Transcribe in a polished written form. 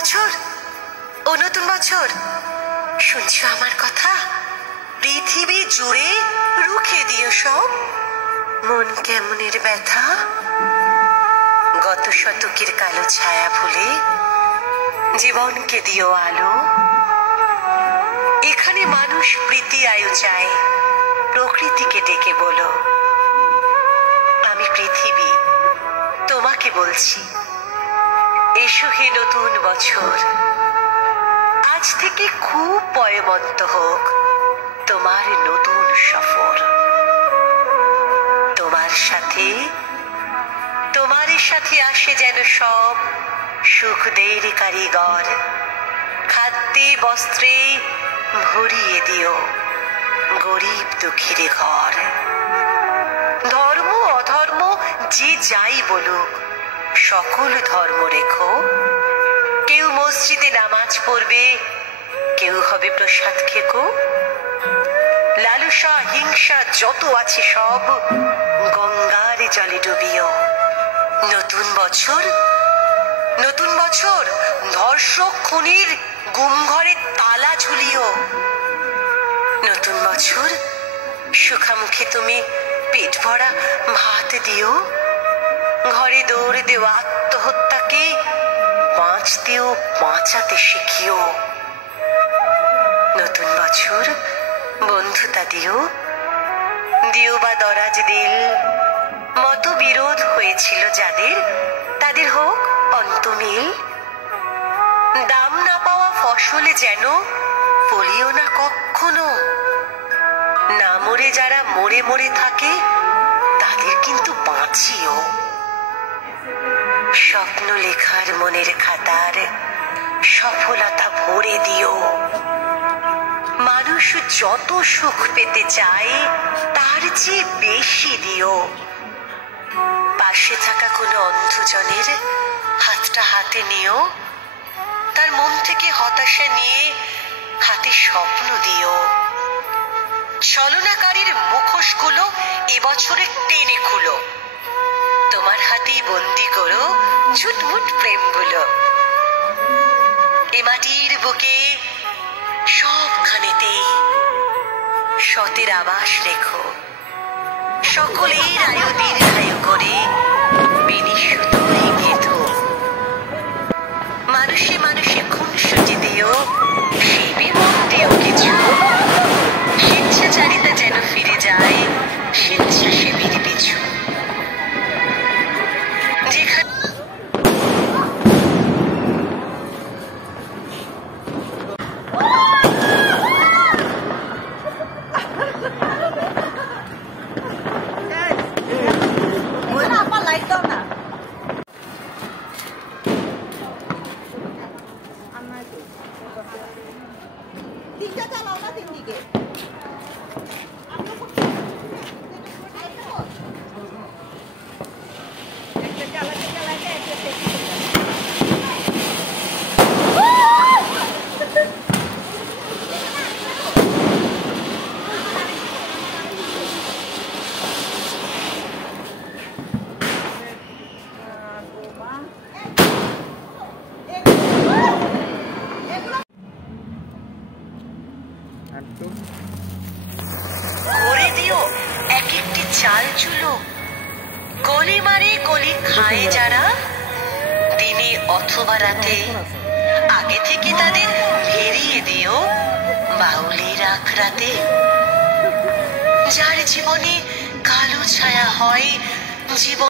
বছর, ও নতুন বছর, শুনছো আমার কথা? পৃথিবী জুড়ে রুখে দিও সব মন কেমনের ব্যথা। গত শতকের কালো ছায়া ভুলে জীবনকে দিও আলো। এখানে মানুষ প্রীতি আয়ু চায়, প্রকৃতিকে ডেকে বলো, আমি পৃথিবী তোমাকে বলছি, এসো হে নতুন বছর। আজ থেকে খুব পয়মন্ত হোক তোমার নতুন সফর। তোমার সাথে আসে যেন সব সুখদের কারিগর। খাদ্যে বস্ত্রে ভরিয়ে দিও গরিব দুঃখীর ঘর। ধর্ম অধর্ম যে যাই বলুক, সকল ধর্ম রেখো। কেউ মসজিদে নামাজ পড়বে, কেউ হবে প্রসাদ খেকো। লালসা হিংসা যত আছে সব গঙ্গার জলে ডুবিও। নতুন বছর ধর্ষক খুনির গুম ঘরে তালা ঝুলিও। নতুন বছর সুখামুখে তুমি পেট ভরা ভাত দিও। ঘরে দৌড় দেও আত্মহত্যাকে, বাঁচতেও বাঁচাতে শিখিও। নতুন বছর বন্ধুতা দিও বা দরাজ দিল। মতবিরোধ হয়েছিল যাদের, তাদের হোক অন্তমিল। দাম না পাওয়া ফসলে যেন ফলিও না কখনো। না মরে যারা মরে মরে থাকে, তাদের কিন্তু বাঁচিও। স্বপ্ন লেখার মনের খাতার সফলতা ভরে দিও। মানুষ যত সুখ পেতে চায়, তার চেয়ে বেশি দিও। পাশে থাকা কোনো অন্ধজনের হাতটা হাতে নিও। তার মন থেকে হতাশা নিয়ে হাতে স্বপ্ন দিও। ছলনাকারীর মুখোশগুলো এবছরে টেনে খুলো। তোমার হাতেই বন্দি করো ঝুটমুট প্রেমগুলো। এ মাটির বুকে সবখানেতেই সতের আবাস রেখো। সকলের আয়ু দীর্ঘায়ু করে বেনি সুতোয় গেঁথো। মানুষে মানুষে খুনসুটি দিও, শিবে মন দিও কিছু। স্বেচ্ছাচারিতা যেন ফিরে যায় স্বেচ্ছাসেবীর পিছু। তিনটা চালাও না, তিন দিকে একটা চালাতে চালাতে একটা করে দিও এক একটি চাল চুলো। গলি মারে গলি খায় যারা, দিনে অথবা রাতে আগে থেকে তাদের ফিরিয়ে দিও বাউলির আখড়াতে। যার জীবনে কালো ছায়া হয় জীবন